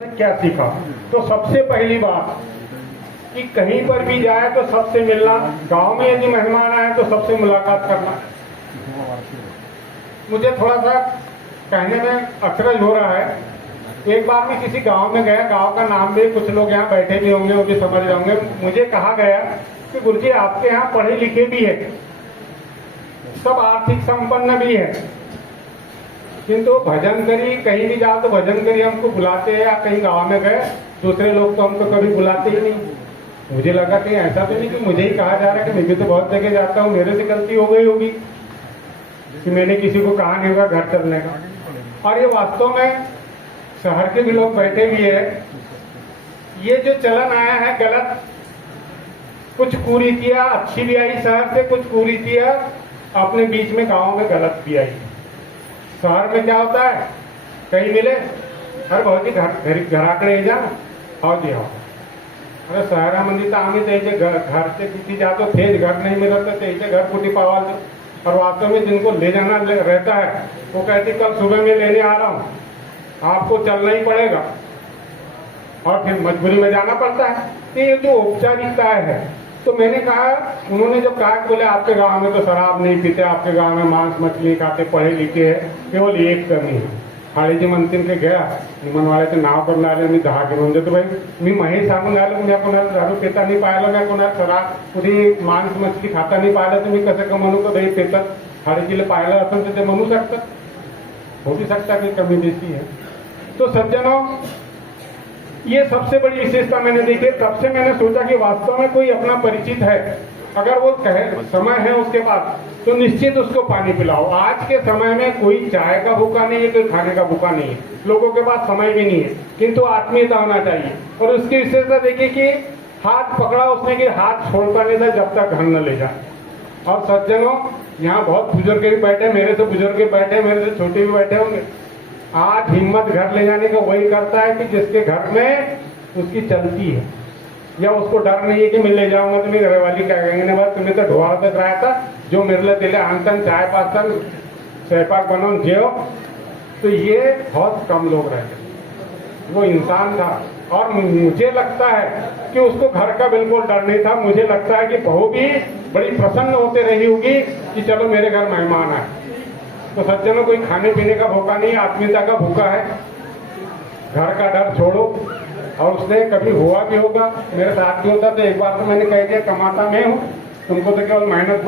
क्या सीखा? तो सबसे पहली बात कि कहीं पर भी जाए तो सबसे मिलना, गांव में यदि मेहमान आए तो सबसे मुलाकात करना। मुझे थोड़ा सा कहने में अचरज हो रहा है। एक बार मैं किसी गांव में गया, गांव का नाम भी कुछ लोग यहाँ बैठे भी होंगे, वो भी समझ रहे होंगे। मुझे कहा गया कि गुरुजी आपके यहाँ पढ़े लिखे भी है, सब आर्थिक संपन्न भी है, किंतु भजन करी कहीं भी जाओ तो भजन करी हमको बुलाते हैं, या कहीं गांव में गए दूसरे लोग तो हमको कभी बुलाते ही नहीं। मुझे लगा कि ऐसा तो नहीं कि मुझे ही कहा जा रहा है, कि मैं भी तो बहुत जगह जाता हूँ, मेरे से गलती हो गई होगी कि मैंने किसी को कहा नहीं होगा घर चलने का। और ये वास्तव में शहर के भी लोग बैठे भी है, ये जो चलन आया है गलत, कुछ कुरीतियां अच्छी भी आई शहर से, कुछ कुरीतियां अपने बीच में गाँव में गलत भी आई। शहर में क्या होता है, कहीं मिले अरे बहुत ही घराकडे जा और जी हाँ, अरे शहरामध्ये तर आम्ही त्याचे घर से किती जातो, थे घर नहीं मिलत तो त्याचे घर कुटी पावाल दो। और वास्तव में जिनको ले जाना रहता है वो कहती कल सुबह में लेने आ रहा हूँ, आपको चलना ही पड़ेगा, और फिर मजबूरी में जाना पड़ता है। तो ये जो औपचारिकता है, तो मैंने कहा, उन्होंने जो कहा बोले आपके गांव में तो शराब नहीं पीते, आपके गांव में मांस मछली खाते, पढ़े लिखे है, केवल एक कमी है। हाळेजी म्हणतील की गया मनवाड्याचं नाव पण आले, मी 10 घेऊन देतो भाई, मी महेश सांगून आलो, मी कोणाला दारू पिता नाही पाहिलं, मी कोणाला शराब कुठे मांस मछली खाता नाही पाहिलं, तुम्ही कसं का म्हणू का दही पितात? हाळेजीला पाहिलं असेल तर ते म्हणू शकतात, हो भी सकता की कमी बेसी है। तो सज्जनों, ये सबसे बड़ी विशेषता मैंने देखी। तब से मैंने सोचा कि वास्तव में कोई अपना परिचित है, अगर वो कहे समय है उसके पास, तो निश्चित उसको पानी पिलाओ। आज के समय में कोई चाय का भूखा नहीं है, कोई खाने का भूखा नहीं है, लोगों के पास समय भी नहीं है, किंतु आत्मीयता होना चाहिए। और उसकी विशेषता देखिए कि हाथ पकड़ा उसने कि हाथ छोड़ता नहीं था जब तक घर न ले जाए। और सज्जनों, यहाँ बहुत बुजुर्ग भी बैठे, मेरे से बुजुर्ग बैठे, मेरे से छोटे भी बैठे होंगे। आज हिम्मत घर ले जाने का वही करता है कि जिसके घर में उसकी चलती है, या उसको डर नहीं है कि मैं ले जाऊंगा तो मेरी घरवाली क्या कहेंगे, ना बात तुम्हें तो ढोरा तक रहा था, जो मेरे लिए दिले आंतन चाय पास्तन स्वयंपाक बनाओ जेव। तो ये बहुत कम लोग रहते, वो इंसान था। और मुझे लगता है कि उसको घर का बिल्कुल डर नहीं था। मुझे लगता है कि बहू भी बड़ी प्रसन्न होते रही होगी कि चलो मेरे घर मेहमान आए। तो सज्जनों, कोई खाने पीने का भूखा नहीं, आत्मीयता का भूखा है। घर का डर छोड़ो। और उसने कभी हुआ भी होगा, मेरे साथ भी होता, तो एक बार तो मैंने कह दिया कमाता मैं हूँ, तुमको तो केवल मेहनत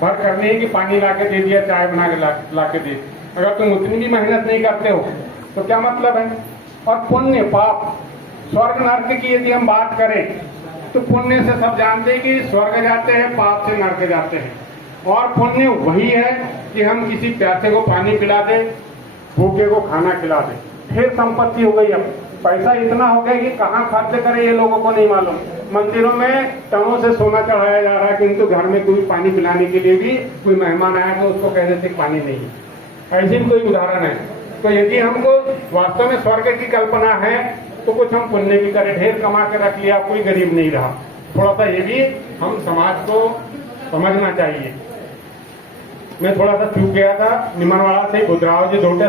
भर करनी है कि पानी ला के दे दिया, चाय बना के ला के दे। अगर तुम उतनी भी मेहनत नहीं करते हो तो क्या मतलब है? और पुण्य पाप, स्वर्ग नर्क की यदि हम बात करें तो पुण्य से सब जानते हैं कि स्वर्ग जाते हैं, पाप से नर्क जाते हैं। और पुण्य वही है कि हम किसी प्यासे को पानी पिला दे, भूखे को खाना खिला दे, फिर संपत्ति हो गई। अब पैसा इतना हो गया कि कहाँ खर्च करे ये लोगों को नहीं मालूम। मंदिरों में टनों से सोना चढ़ाया जा रहा है, किंतु घर में कोई पानी पिलाने के लिए भी कोई मेहमान आया तो उसको कहने से पानी नहीं है। ऐसी भी कोई उदाहरण है। तो यदि हमको वास्तव में स्वर्ग की कल्पना है तो कुछ हम पुण्य भी करें, ढेर कमा के रख लिया, कोई गरीब नहीं रहा। थोड़ा सा ये भी हम समाज को समझना चाहिए। मैं थोड़ा सा चूक गया था, निमनवाड़ा से बुधराव जी धोटे